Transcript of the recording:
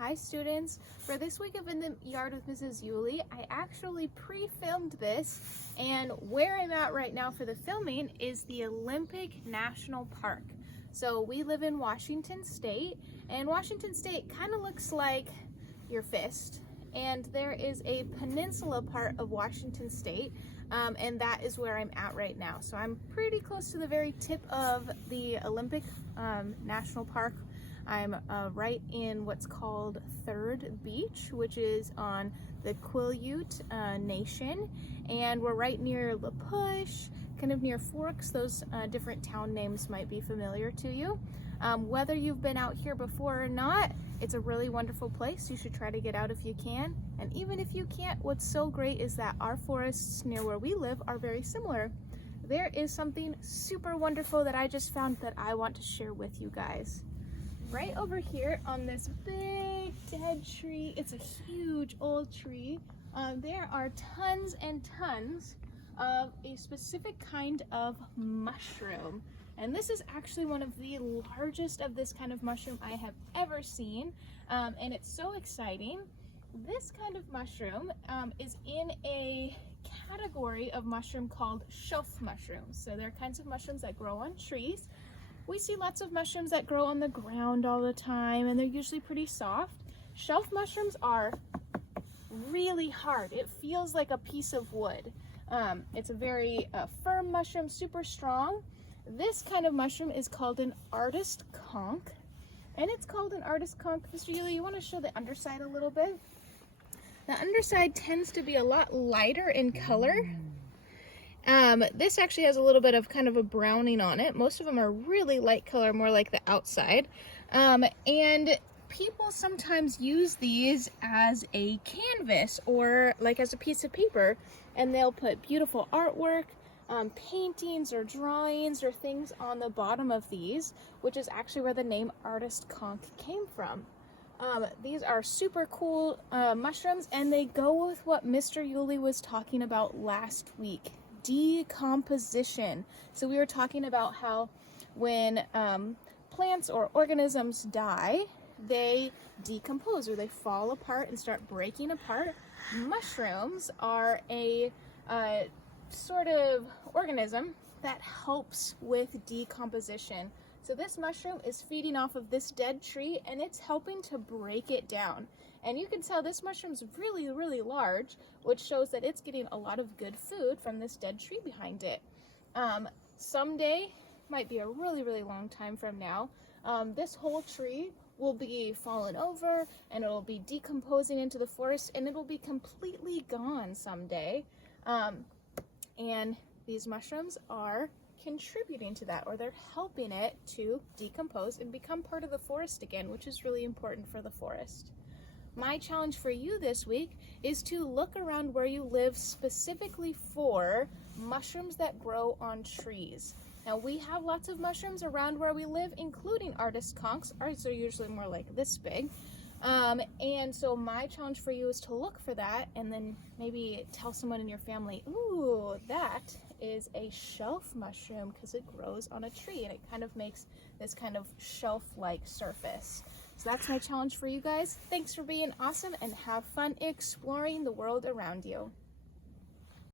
Hi students, for this week of In the Yard with Mrs. Yuly, I actually pre-filmed this, and where I'm at right now for the filming is the Olympic National Park. So we live in Washington State, and Washington State kind of looks like your fist, and there is a peninsula part of Washington State, and that is where I'm at right now. So I'm pretty close to the very tip of the Olympic National Park. I'm right in what's called Third Beach, which is on the Quileute Nation, and we're right near La Push, kind of near Forks. Those different town names might be familiar to you. Whether you've been out here before or not, it's a really wonderful place. You should try to get out if you can. And even if you can't, what's so great is that our forests near where we live are very similar. There is something super wonderful that I just found that I want to share with you guys. Right over here on this big dead tree, it's a huge old tree, there are tons and tons of a specific kind of mushroom. And this is actually one of the largest of this kind of mushroom I have ever seen, and it's so exciting. This kind of mushroom is in a category of mushroom called shelf mushrooms. So they're kinds of mushrooms that grow on trees. We see lots of mushrooms that grow on the ground all the time, and they're usually pretty soft. Shelf mushrooms are really hard. It feels like a piece of wood. It's a very firm mushroom, super strong. This kind of mushroom is called an artist conch, and it's called an artist conch. Mr. Yuly, you want to show the underside a little bit? The underside tends to be a lot lighter in color. This actually has a little bit of kind of a browning on it. Most of them are really light color, more like the outside. And people sometimes use these as a canvas or like as a piece of paper, and they'll put beautiful artwork, paintings or drawings or things on the bottom of these, which is actually where the name artist conch came from. These are super cool mushrooms, and they go with what Mr. Yuly was talking about last week. Decomposition. So we were talking about how when plants or organisms die, they decompose or they fall apart and start breaking apart. Mushrooms are a sort of organism that helps with decomposition. So this mushroom is feeding off of this dead tree, and it's helping to break it down. And you can tell this mushroom's really, really large, which shows that it's getting a lot of good food from this dead tree behind it. Someday, might be a really, really long time from now, this whole tree will be fallen over, and it'll be decomposing into the forest, and it'll be completely gone someday. And these mushrooms are contributing to that, or they're helping it to decompose and become part of the forest again, which is really important for the forest. My challenge for you this week is to look around where you live specifically for mushrooms that grow on trees. Now, we have lots of mushrooms around where we live, including artist conchs. Ours are usually more like this big. And so my challenge for you is to look for that, and then maybe tell someone in your family, ooh, that is a shelf mushroom, because it grows on a tree and it kind of makes this kind of shelf-like surface. So that's my challenge for you guys. Thanks for being awesome, and have fun exploring the world around you.